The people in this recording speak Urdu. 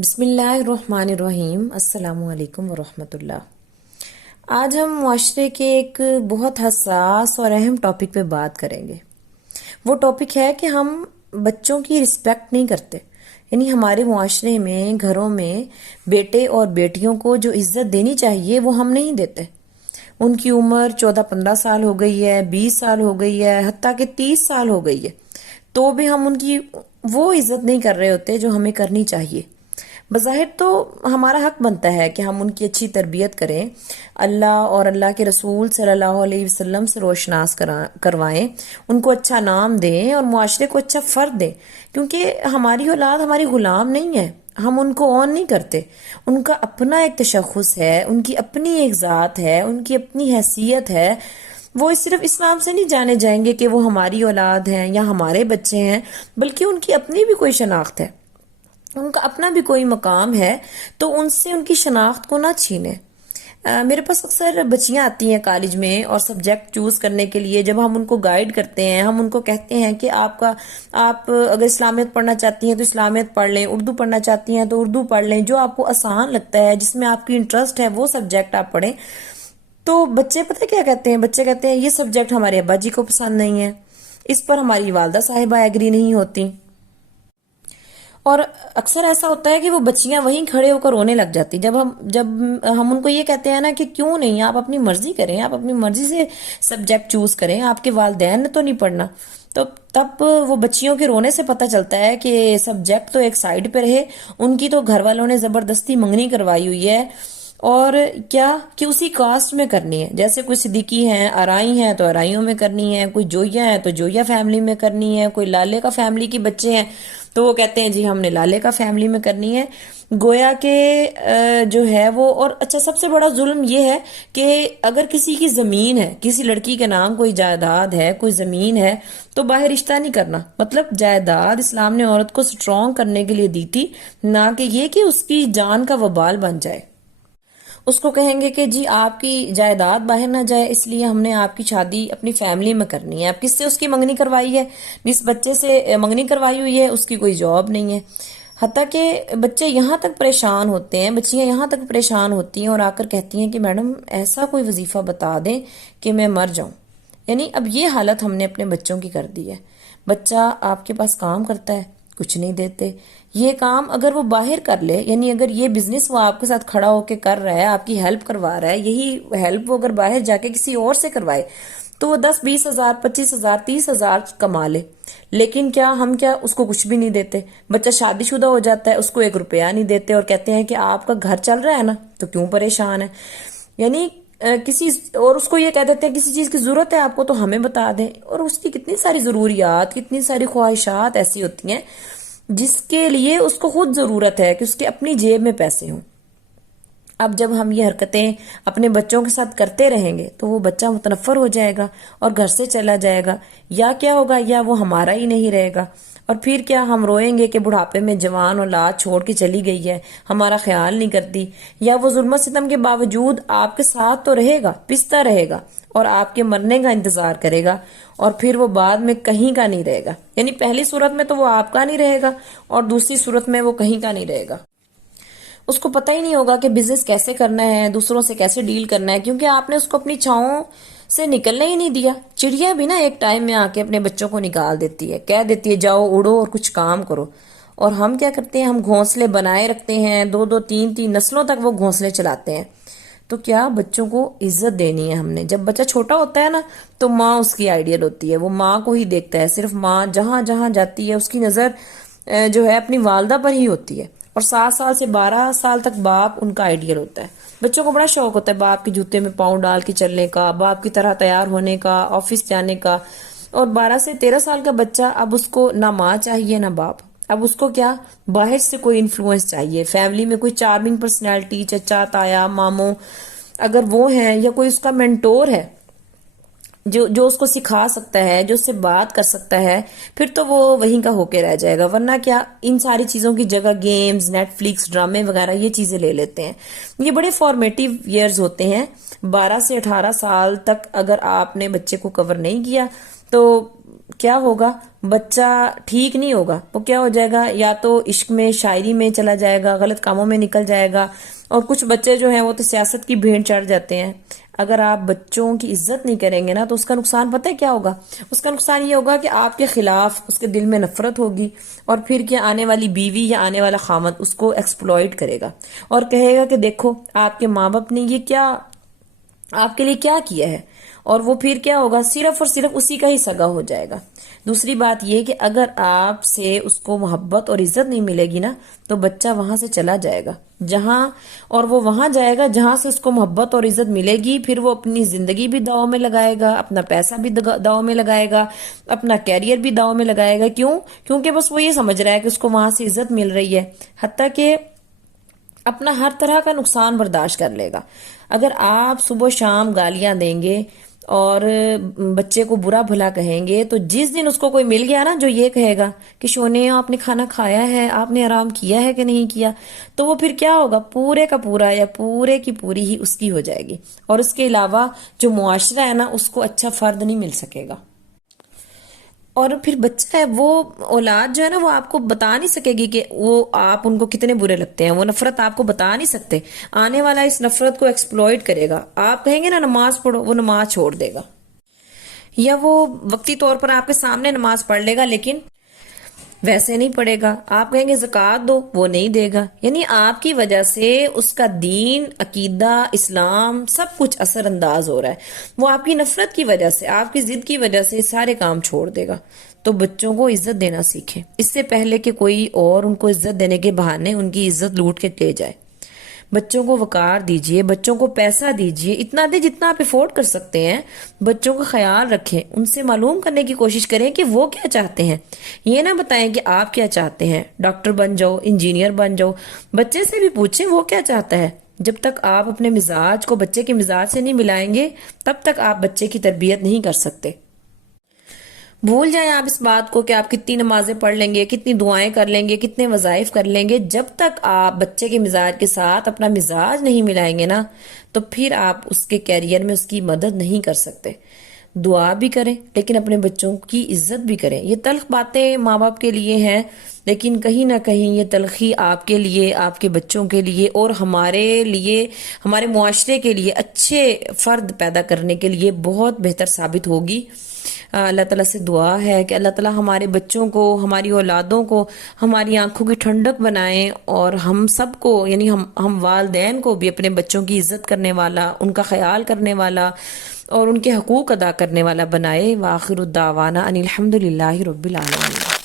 بسم اللہ الرحمن الرحیم، السلام علیکم ورحمۃ اللہ۔ آج ہم معاشرے کے ایک بہت حساس اور اہم ٹاپک پہ بات کریں گے۔ وہ ٹاپک ہے کہ ہم بچوں کی رسپیکٹ نہیں کرتے، یعنی ہمارے معاشرے میں، گھروں میں بیٹے اور بیٹیوں کو جو عزت دینی چاہیے وہ ہم نہیں دیتے۔ ان کی عمر 14-15 سال ہو گئی ہے، 20 سال ہو گئی ہے، حتیٰ کہ 30 سال ہو گئی ہے، تو بھی ہم ان کی وہ عزت نہیں کر رہے ہوتے جو ہمیں کرنی چاہیے۔ بظاہر تو ہمارا حق بنتا ہے کہ ہم ان کی اچھی تربیت کریں، اللہ اور اللہ کے رسول صلی اللہ علیہ وسلم سے روشناس کروائیں، ان کو اچھا نام دیں اور معاشرے کو اچھا فرد دیں، کیونکہ ہماری اولاد ہماری غلام نہیں ہے، ہم ان کو اون نہیں کرتے۔ ان کا اپنا ایک تشخص ہے، ان کی اپنی ایک ذات ہے، ان کی اپنی حیثیت ہے۔ وہ صرف اسلام سے نہیں جانے جائیں گے کہ وہ ہماری اولاد ہیں یا ہمارے بچے ہیں، بلکہ ان کی اپنی بھی کوئی شناخت ہے، ان کا اپنا بھی کوئی مقام ہے، تو ان سے ان کی شناخت کو نہ چھینیں۔ میرے پاس اکثر بچیاں آتی ہیں کالج میں اور سبجیکٹ چوز کرنے کے لیے، جب ہم ان کو گائیڈ کرتے ہیں، ہم ان کو کہتے ہیں کہ آپ اگر اسلامیت پڑھنا چاہتی ہیں تو اسلامیت پڑھ لیں، اردو پڑھنا چاہتی ہیں تو اردو پڑھ لیں، جو آپ کو آسان لگتا ہے، جس میں آپ کی انٹرسٹ ہے، وہ سبجیکٹ آپ پڑھیں۔ تو بچے پتہ کیا کہتے ہیں؟ بچے کہتے ہیں یہ سبجیکٹ ہمارے ابا جی کو پسند نہیں ہے، اس پر ہماری والدہ صاحبہ ایگری نہیں ہوتی۔ اور اکثر ایسا ہوتا ہے کہ وہ بچیاں وہیں کھڑے ہو کر رونے لگ جاتی جب ہم ان کو یہ کہتے ہیں نا کہ کیوں نہیں، آپ اپنی مرضی کریں، آپ اپنی مرضی سے سبجیکٹ چوز کریں، آپ کے والدین نے تو نہیں پڑھنا۔ تو تب وہ بچیوں کے رونے سے پتہ چلتا ہے کہ سبجیکٹ تو ایک سائیڈ پہ رہے، ان کی تو گھر والوں نے زبردستی منگنی کروائی ہوئی ہے، اور کیا کہ اسی کاسٹ میں کرنی ہے۔ جیسے کوئی صدیقی ہیں، آرائی ہیں تو آرائیوں میں کرنی ہے، کوئی جویا ہے تو جویا فیملی میں کرنی ہے، کوئی لالے کا فیملی کی بچے ہیں تو وہ کہتے ہیں جی ہم نے لالے کا فیملی میں کرنی ہے۔ گویا کہ جو ہے وہ، اور اچھا سب سے بڑا ظلم یہ ہے کہ اگر کسی کی زمین ہے، کسی لڑکی کے نام کوئی جائیداد ہے، کوئی زمین ہے، تو باہر رشتہ نہیں کرنا۔ مطلب جائیداد اسلام نے عورت کو سٹرونگ کرنے کے لیے دی تھی، نہ کہ یہ کہ اس کی جان کا وبال بن جائے۔ اس کو کہیں گے کہ جی آپ کی جائیداد باہر نہ جائے، اس لیے ہم نے آپ کی شادی اپنی فیملی میں کرنی ہے۔ اب کس سے اس کی منگنی کروائی ہے؟ جس بچے سے منگنی کروائی ہوئی ہے اس کی کوئی جاب نہیں ہے۔ حتیٰ کہ بچے یہاں تک پریشان ہوتے ہیں، بچیاں یہاں تک پریشان ہوتی ہیں اور آ کر کہتی ہیں کہ میڈم ایسا کوئی وظیفہ بتا دیں کہ میں مر جاؤں۔ یعنی اب یہ حالت ہم نے اپنے بچوں کی کر دی ہے۔ بچہ آپ کے پاس کام کرتا ہے، کچھ نہیں دیتے۔ یہ کام اگر وہ باہر کر لے، یعنی اگر یہ بزنس وہ آپ کے ساتھ کھڑا ہو کے کر رہا ہے، آپ کی ہیلپ کروا رہا ہے، یہی ہیلپ وہ اگر باہر جا کے کسی اور سے کروائے تو وہ 10-20 ہزار 25 ہزار 30 ہزار کما لے، لیکن ہم اس کو کچھ بھی نہیں دیتے۔ بچہ شادی شدہ ہو جاتا ہے، اس کو 1 روپیہ نہیں دیتے اور کہتے ہیں کہ آپ کا گھر چل رہا ہے نا تو کیوں پریشان ہے۔ یعنی اور اس کو یہ کہہ دیتے ہیں کسی چیز کی ضرورت ہے آپ کو تو ہمیں بتا دیں، اور اس کی کتنی ساری ضروریات، کتنی ساری خواہشات ایسی ہوتی ہیں جس کے لیے اس کو خود ضرورت ہے کہ اس کے اپنی جیب میں پیسے ہوں۔ اب جب ہم یہ حرکتیں اپنے بچوں کے ساتھ کرتے رہیں گے تو وہ بچہ متنفر ہو جائے گا اور گھر سے چلا جائے گا، یا کیا ہوگا، یا وہ ہمارا ہی نہیں رہے گا، اور پھر کیا ہم روئیں گے کہ بڑھاپے میں جوان اولاد چھوڑ کے چلی گئی ہے، ہمارا خیال نہیں کرتی، یا وہ ظلم و ستم کے باوجود آپ کے ساتھ تو رہے گا، پستا رہے گا اور آپ کے مرنے کا انتظار کرے گا، اور پھر وہ بعد میں کہیں کا نہیں رہے گا۔ یعنی پہلی صورت میں تو وہ آپ کا نہیں رہے گا اور دوسری صورت میں وہ کہیں کا نہیں رہے گا۔ اس کو پتہ ہی نہیں ہوگا کہ بزنس کیسے کرنا ہے، دوسروں سے کیسے ڈیل کرنا ہے، کیونکہ آپ نے اس کو اپنی چھاؤں سے نکلنے ہی نہیں دیا۔ چڑیا بھی نا ایک ٹائم میں آ کے اپنے بچوں کو نکال دیتی ہے، کہہ دیتی ہے جاؤ اڑو اور کچھ کام کرو، اور ہم کیا کرتے ہیں؟ ہم گھونسلے بنائے رکھتے ہیں، 2-2 3-3 نسلوں تک وہ گھونسلے چلاتے ہیں۔ تو کیا بچوں کو عزت دینی ہے ہم نے؟ جب بچہ چھوٹا ہوتا ہے نا تو ماں اس کی آئیڈیل ہوتی ہے، وہ ماں کو ہی دیکھتا ہے، صرف ماں جہاں جہاں جاتی ہے اس کی نظر جو ہے اپنی والدہ پر ہی ہوتی ہے، اور 7 سال سے 12 سال تک باپ ان کا آئیڈیل ہوتا ہے۔ بچوں کو بڑا شوق ہوتا ہے باپ کے جوتے میں پاؤں ڈال کے چلنے کا، باپ کی طرح تیار ہونے کا، آفس جانے کا۔ اور 12 سے 13 سال کا بچہ، اب اس کو نہ ماں چاہیے نہ باپ، اب اس کو کیا، باہر سے کوئی انفلوئنس چاہیے، فیملی میں کوئی چارمنگ پرسنالٹی، چچا تایا ماموں اگر وہ ہیں، یا کوئی اس کا مینٹور ہے جو اس کو سکھا سکتا ہے، جو اس سے بات کر سکتا ہے، پھر تو وہ وہیں کا ہو کے رہ جائے گا۔ ورنہ کیا، ان ساری چیزوں کی جگہ گیمز، نیٹ فلکس، ڈرامے وغیرہ یہ چیزیں لے لیتے ہیں۔ یہ بڑے فارمیٹیو ایئرز ہوتے ہیں۔ 12 سے 18 سال تک اگر آپ نے بچے کو کور نہیں کیا تو کیا ہوگا، بچہ ٹھیک نہیں ہوگا، وہ کیا ہو جائے گا، یا تو عشق میں شاعری میں چلا جائے گا، غلط کاموں میں نکل جائے گا. اور کچھ بچے جو ہیں وہ تو سیاست کی بھیڑ چڑھ جاتے ہیں. اگر آپ بچوں کی عزت نہیں کریں گے نا تو اس کا نقصان پتہ ہے کیا ہوگا؟ اس کا نقصان یہ ہوگا کہ آپ کے خلاف اس کے دل میں نفرت ہوگی، اور پھر کیا آنے والی بیوی یا آنے والا خامد اس کو ایکسپلائٹ کرے گا اور کہے گا کہ دیکھو آپ کے ماں باپ نے یہ کیا آپ کے لیے کیا کیا ہے، اور وہ پھر کیا ہوگا، صرف اور صرف اسی کا ہی سگا ہو جائے گا. دوسری بات یہ کہ اگر آپ سے اس کو محبت اور عزت نہیں ملے گی نا تو بچہ وہاں سے چلا جائے گا اور وہ وہاں جائے گا جہاں سے اس کو محبت اور عزت ملے گی. پھر وہ اپنی زندگی بھی داؤ میں لگائے گا، اپنا پیسہ بھی داؤ میں لگائے گا، اپنا کیریئر بھی داؤ میں لگائے گا. کیونکہ بس وہ یہ سمجھ رہا ہے کہ اس کو وہاں سے عزت مل رہی ہے، حتیٰ کہ اپنا ہر طرح کا نقصان برداشت کر لے گا. اگر آپ صبح و شام گالیاں دیں گے اور بچے کو برا بھلا کہیں گے تو جس دن اس کو کوئی مل گیا نا جو یہ کہے گا کہ شونے آپ نے کھانا کھایا ہے، آپ نے آرام کیا ہے کہ نہیں کیا، تو وہ پھر کیا ہوگا، پورے کا پورا یا پورے کی پوری ہی اس کی ہو جائے گی. اور اس کے علاوہ جو معاشرہ ہے نا اس کو اچھا فرد نہیں مل سکے گا. اور پھر بچہ ہے وہ اولاد جو ہے نا وہ آپ کو بتا نہیں سکے گی کہ وہ آپ ان کو کتنے برے لگتے ہیں، وہ نفرت آپ کو بتا نہیں سکتے. آنے والا اس نفرت کو ایکسپلوئٹ کرے گا. آپ کہیں گے نا نماز پڑھو، وہ نماز چھوڑ دے گا، یا وہ وقتی طور پر آپ کے سامنے نماز پڑھ لے گا لیکن ویسے نہیں پڑے گا. آپ کہیں گے زکوٰۃ دو، وہ نہیں دے گا. یعنی آپ کی وجہ سے اس کا دین، عقیدہ، اسلام سب کچھ اثر انداز ہو رہا ہے. وہ آپ کی نفرت کی وجہ سے، آپ کی ضد کی وجہ سے سارے کام چھوڑ دے گا. تو بچوں کو عزت دینا سیکھیں اس سے پہلے کہ کوئی اور ان کو عزت دینے کے بہانے ان کی عزت لوٹ کے لے جائے. بچوں کو وقار دیجئے، بچوں کو پیسہ دیجئے، اتنا دے جتنا آپ افورڈ کر سکتے ہیں. بچوں کا خیال رکھیں، ان سے معلوم کرنے کی کوشش کریں کہ وہ کیا چاہتے ہیں. یہ نہ بتائیں کہ آپ کیا چاہتے ہیں، ڈاکٹر بن جاؤ، انجینئر بن جاؤ. بچے سے بھی پوچھیں وہ کیا چاہتا ہے. جب تک آپ اپنے مزاج کو بچے کے مزاج سے نہیں ملائیں گے تب تک آپ بچے کی تربیت نہیں کر سکتے. بھول جائیں آپ اس بات کو کہ آپ کتنی نمازیں پڑھ لیں گے، کتنی دعائیں کر لیں گے، کتنے وظائف کر لیں گے. جب تک آپ بچے کے مزاج کے ساتھ اپنا مزاج نہیں ملائیں گے نا تو پھر آپ اس کے کیریئر میں اس کی مدد نہیں کر سکتے. دعا بھی کریں لیکن اپنے بچوں کی عزت بھی کریں. یہ تلخ باتیں ماں باپ کے لیے ہیں لیکن کہیں نہ کہیں یہ تلخی آپ کے لیے، آپ کے بچوں کے لیے اور ہمارے لیے، ہمارے معاشرے کے لیے اچھے فرد پیدا کرنے کے لیے بہت بہتر ثابت ہوگی. اللہ تعالیٰ سے دعا ہے کہ اللہ تعالیٰ ہمارے بچوں کو، ہماری اولادوں کو ہماری آنکھوں کی ٹھنڈک بنائیں، اور ہم سب کو یعنی ہم والدین کو بھی اپنے بچوں کی عزت کرنے والا، ان کا خیال کرنے والا اور ان کے حقوق ادا کرنے والا بنائے. وآخر الدعوانا ان الحمد للہ رب العالمین.